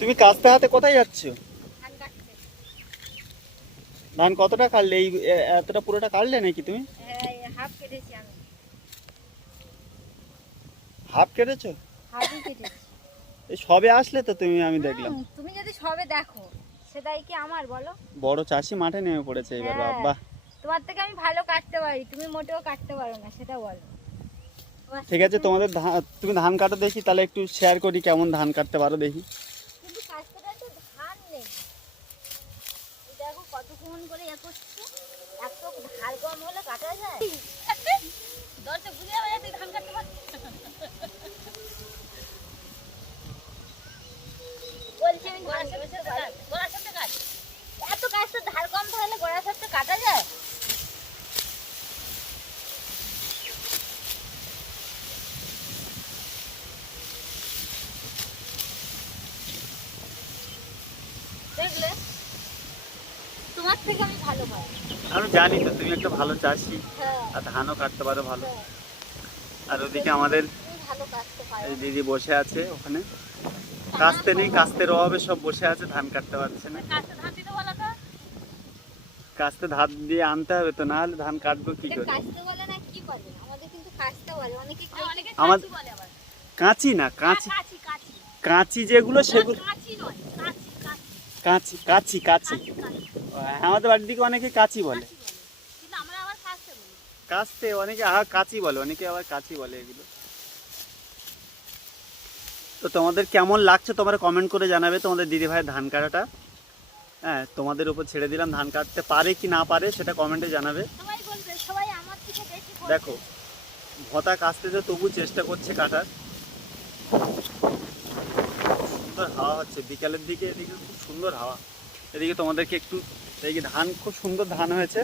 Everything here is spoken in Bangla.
তুমি কাস্তে হাতে কোথায় যাচ্ছ? ধান কতটা কাটলে? এই এতটা পুরোটা কাটলে নাকি তুমি? হাফ কেটেছি আমি। হাফ কেটেছো? হাফই কেটেছি। এই সবে আসলে তো তুমি আমি দেখলাম। তুমি যদি সবে দেখো সেটাই কি আমার বলো? বড় চাষি মাঠে নেমে পড়েছে এবার হ্যাঁ। বাবা তোমার থেকে আমি ভালো কাটতে পারি তুমি মোটেও কাটতে পারো না সেটা বলো। ঠিক আছে তোমাদের তুমি ধান কাটো দেখি তাহলে একটু শেয়ার করি কেমন ধান কাটতে পারো দেখি কিন্তু কাস্তেটা তো ধান নেই এই দেখো কতক্ষণ করে এ করছে। এত ঢাল কম হলে কাটা যায়? দরজা বুঝে যাবে তুই ধান কাটতে পারছিস বলছি আমি। গোড়ার সাথে কাট এত কাজ তো ধার কম তাহলে গোড়ার সাথে কাটা যায় দেখলে তোমার থেকে আমি ভালো পাই আমি জানি তো তুমি একটা ভালো চাষি। হ্যাঁ। আর ধানও কাটতে পারো ভালো। হ্যাঁ। আর ওদিকে আমাদের তুমি ভালো কাটতে পারো। এই দিদি বসে আছে ওখানে। কাস্তে নেই কাস্তের অভাবে সব বসে আছে ধান কাটতে পারছে না। কাটতে ধান দিতে বলো তো। কাস্তে ধান দিয়ে আনতে হবে তো না হলে ধান কাটবো কি করে? কাটতে বলে না কি বলে? আমাদের কাঁচি না কাঁচি। কাঁচি কাঁচি। যেগুলো সেগুলো কাঁচি নয় কাঁচি। কাঁচি। আমাদের বাড়ির দিকে অনেকে কাঁচি বলে। কাঁচি বলে। কিন্তু আমরা আবার কাটতে অনেকে আহা কাঁচি বলে অনেকে আবার কাঁচি বলে এগুলো। তো তোমাদের কেমন লাগছে তোমরা কমেন্ট করে জানাবে তোমাদের দিদি ভাইয়ের ধান কাটাটা। হ্যাঁ তোমাদের উপর ছেড়ে দিলাম ধান কাটতে পারে কি না পারে সেটা কমেন্টে জানাবে। দেখো ভতা কাস্তেছে তবু চেষ্টা করছে কাটার। সুন্দর হাওয়া হচ্ছে বিকালের দিকে এদিকে খুব সুন্দর হাওয়া। এদিকে তোমাদেরকে একটু এদিকে ধান খুব সুন্দর ধান হয়েছে।